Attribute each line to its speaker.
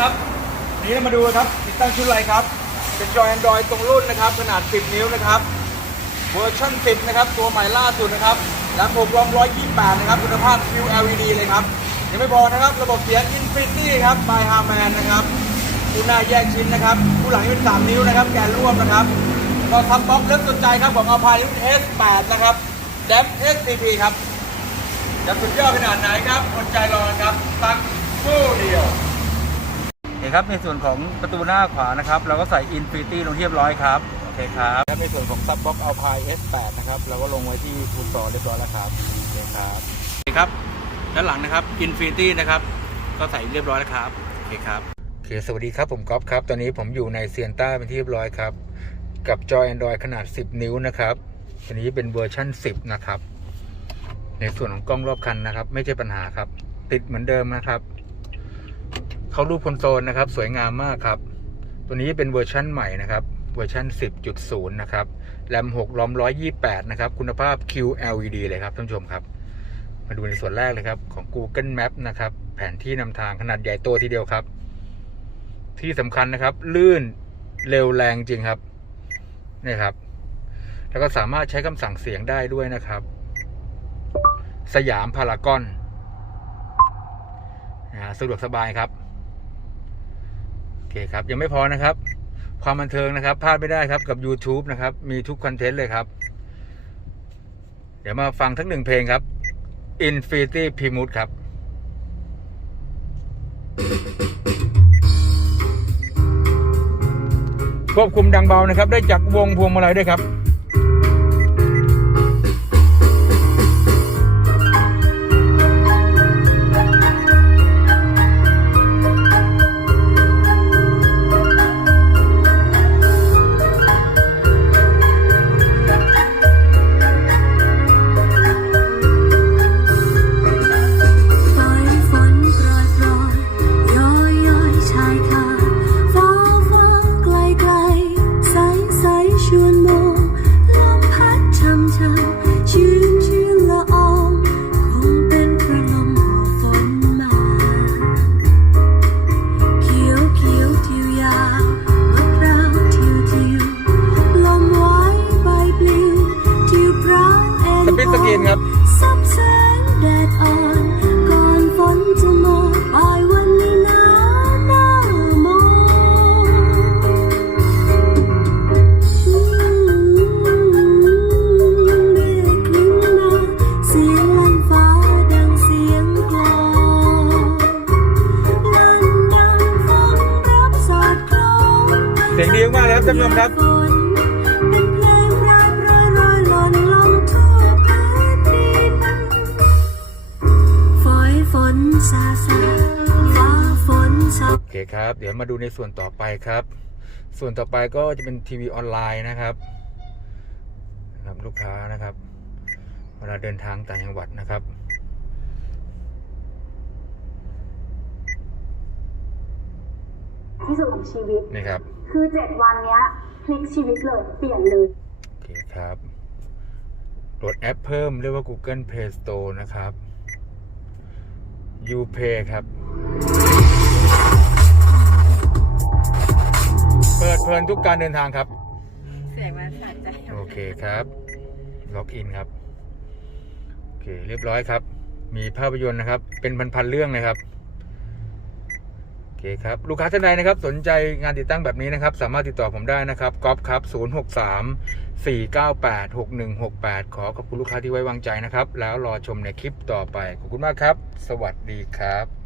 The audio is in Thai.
Speaker 1: ครับนี้เรามาดูครับติดตั้งชุดอะไรครับ เป็นจอ Android ตรงรุ่นนะครับ ขนาด 10 นิ้วนะครับ เวอร์ชัน10 นะครับ ตัวใหม่ล่าสุดนะครับแรม6 ROM 128 นะครับ คุณภาพ QLED เลยครับ ยังไม่พอนะครับ ระบบเสียง Infinity ครับ by Harman นะครับคู่หน้าแยกชิ้นนะครับคู่หลังเป็น 3 นิ้วนะครับ แกนร่วมนะครับก็ทำบล็อกเลือกสนใจครับของอภัยรุ่น S8 นะครับ d e m SCP ครับจะสุดยอดขนาดไหนครับอดใจรอนะครับสักครู่เดียว เห็นครับในส่วนของประตูหน้าขวานะครับ เราก็ใส่ Infinity ลงเรียบร้อยครับ โอเคครับและในส่วนของซับบ็อกอัลพาย S8 นะครับ เราก็ลงไว้ที่คูณต่อเรียบร้อยแล้วครับ โอเคครับโอเคครับ ด้านหลังนะครับ Infinity นะครับ ก็ใส่เรียบร้อยแล้วครับ โอเคครับโอเคสวัสดีครับผมก๊อฟครับ ตอนนี้ผมอยู่ในเซียนต้าเป็นที่เรียบร้อยครับ กับจอ Android ขนาด 10 นิ้วนะครับตัวนี้เป็นเวอร์ชั่น 10 นะครับ ในส่วนของกล้องรอบคันนะครับ ไม่ใช่ปัญหาครับ ติดเหมือนเดิมนะครับ เขารูปคอนโซลนะครับ สวยงามมากครับ ตัวนี้เป็นเวอร์ชั่นใหม่นะครับ เวอร์ชั่น 10.0 นะครับแรม6 ROM 128 นะครับ คุณภาพ QLED เลยครับท่านผู้ชมครับ มาดูในส่วนแรกเลยครับ ของ Google Map นะครับ แผนที่นำทางขนาดใหญ่โตทีเดียวครับ ที่สำคัญนะครับ ลื่นเร็วแรงจริงครับนี่ครับ แล้วก็สามารถใช้คำสั่งเสียงได้ด้วยนะครับ สยามพารากอนนะสะดวกสบายครับ เคครับ ยังไม่พอนะครับ ความบันเทิงนะครับพลาดไม่ได้ครับกับ YouTube นะครับ มีทุกคอนเทนต์เลยครับ เดี๋ยวมาฟังทั้งหนึ่งเพลงครับ Infinity p r i m u s ครับ ควบคุมดังเบานะครับ ได้จากวงพวงมาลัยด้วยครับ
Speaker 2: ปิด
Speaker 1: สกรีนครับ
Speaker 2: ซับแสงแดดอ่อนก่อนฝนจะมาปลายวันนี้หนาหน้ามองอืมเมฆคลึ้มมาเสียงลั่นฟ้าดังเสียงกลองลั่นยังฟังรับสอดคล้อง
Speaker 1: เสียงดีมากเลยครับท่านผู้ชมครับ
Speaker 2: นซาซาฟ้าฝนซา
Speaker 1: โอเคครับ เดี๋ยวมาดูในส่วนต่อไปครับ ส่วนต่อไปก็จะเป็นทีวีออนไลน์นะครับนะครับลูกค้านะครับ เวลาเดินทางต่างจังหวัดนะครับ
Speaker 3: ที่สุดของชีวิต
Speaker 1: นี่ครับ
Speaker 3: คือเจ็ดวันเนี้ยพลิกชีวิตเลยเปลี่ยนเลย
Speaker 1: โอเคครับโหลดแอปเพิ่มเรียกว่า Google Play Store นะครับ UPay ครับ เปิดเพลินทุกการเดินทางครับ
Speaker 4: เสียงมันสะใจ
Speaker 1: โอเคครับ ล็อกอินครับ โอเค เรียบร้อยครับ มีภาพยนตร์นะครับ เป็นพันๆเรื่องเลยครับโอ เคครับ ลูกค้าท่านใดนะครับ สนใจงานติดตั้งแบบนี้นะครับ สามารถติดต่อผมได้นะครับก๊อฟครับ 063 498 6168 ขอขอบคุณลูกค้าที่ไว้วางใจนะครับ แล้วรอชมในคลิปต่อไป ขอบคุณมากครับ สวัสดีครับ